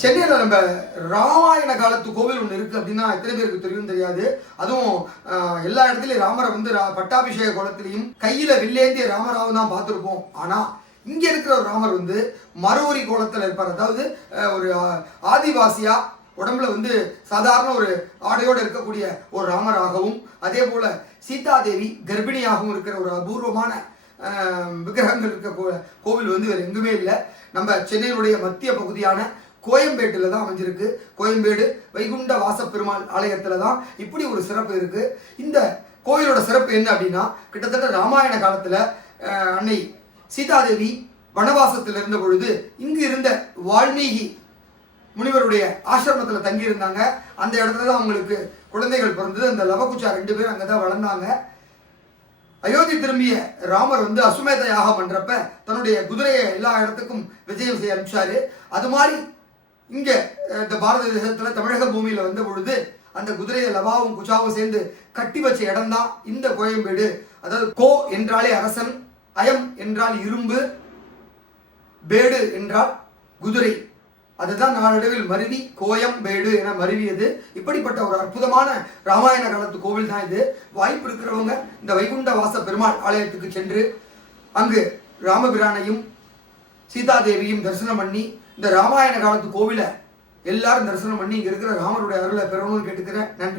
சென்னையில் நம்ம ராமாயண காலத்து கோவில் ஒன்று இருக்குது அப்படின்னா எத்தனை பேருக்கு தெரியும் தெரியாது. அதுவும் எல்லா இடத்துலையும் ராமரை வந்து பட்டாபிஷேக குளத்திலையும் கையில் வில்லேந்திய ராமராவை தான் பார்த்துருப்போம். ஆனால் இங்கே இருக்கிற ஒரு ராமர் வந்து மறுவரி கோலத்தில் இருப்பார். அதாவது ஒரு ஆதிவாசியா உடம்புல வந்து சாதாரண ஒரு ஆடையோடு இருக்கக்கூடிய ஒரு ராமராகவும், அதே போல சீதாதேவி கர்ப்பிணியாகவும் இருக்கிற ஒரு அபூர்வமான விக்கிரகங்கள் இருக்க கோவில் வந்து வேறு எங்குமே இல்லை. நம்ம சென்னையினுடைய மத்திய பகுதியான கோயம்பேட்டில் தான் அமைஞ்சிருக்கு. கோயம்பேடு வைகுண்ட வாசப்பெருமாள் ஆலயத்தில் தான் இப்படி ஒரு சிறப்பு இருக்கு. இந்த கோயிலோட சிறப்பு என்ன அப்படின்னா, கிட்டத்தட்ட ராமாயண காலத்தில் அன்னை சீதாதேவி வனவாசத்தில் இருந்த பொழுது இங்கு இருந்த வால்மீகி முனிவருடைய ஆசிரமத்தில் தங்கி இருந்தாங்க. அந்த இடத்துல தான் அவங்களுக்கு குழந்தைகள் பிறந்தது. அந்த லவகுச்சா 2 பேர் அங்கே தான் வளர்ந்தாங்க. அயோத்தி திரும்பிய ராமர் வந்து அசுமேத யாகம் பண்றப்ப தன்னுடைய குதிரையை எல்லா இடத்துக்கும் விஜயம் செய்ய அனுப்பிச்சாரு. அது மாதிரி இங்க இந்த பாரத தேசத்துல தமிழக பூமியில வந்த பொழுது அந்த குதிரையை லவாவும் குச்சாவும் சேர்ந்து கட்டி வச்ச இடம் தான் இந்த கோயம்பேடு. அதாவது கோ என்றாலே அரசன், அயம் என்றால் இரும்பு, பேடு என்றால் குதிரை. அதுதான் நாளடைவில் மருவி கோயம்பேடு என மருவியது. இப்படிப்பட்ட ஒரு அற்புதமான ராமாயண காலத்து கோவில் தான் இது. வாய்ப்பு இருக்கிறவங்க இந்த வைகுண்ட வாச பெருமாள் ஆலயத்துக்கு சென்று அங்கு ராமபிரானையும் சீதாதேவியும் தரிசனம் பண்ணி இந்த ராமாயண காலத்து கோவிலை எல்லாரும் தரிசனம் பண்ணி இங்க இருக்கிற ராமருடைய அருளை பெறணும்னு கேட்டுக்கிறேன். நன்றி.